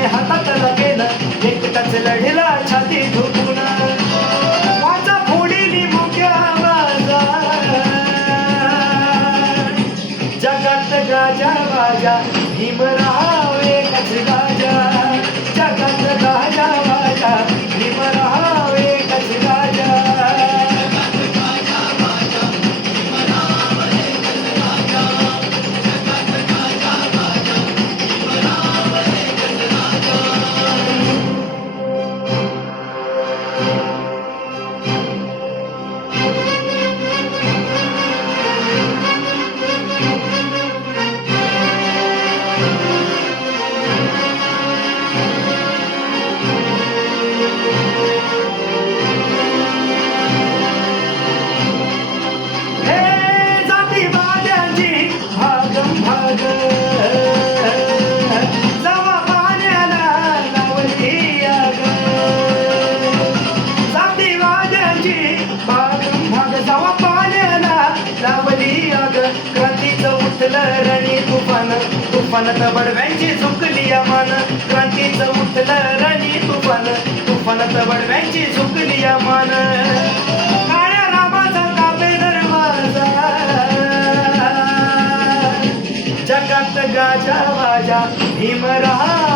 त्याने हातात केलं एकटाच लढला छाती ठोकून माझा फोडीली मुक्या माझा जगात गाजा वाजा भीमराव एकच गाजा जगात गाजा वाजा भीमराव एकच गाजा क्रांतीचं उठलं रणी तुफान तुफानात बडव्यांची झुकली मान क्रांतीचं उठलं रणी तुफान तुफानात बडव्यांची झुकली मान काळ्या रामाचा कापे दरवाजा जगात गाजा वाजा भीमराव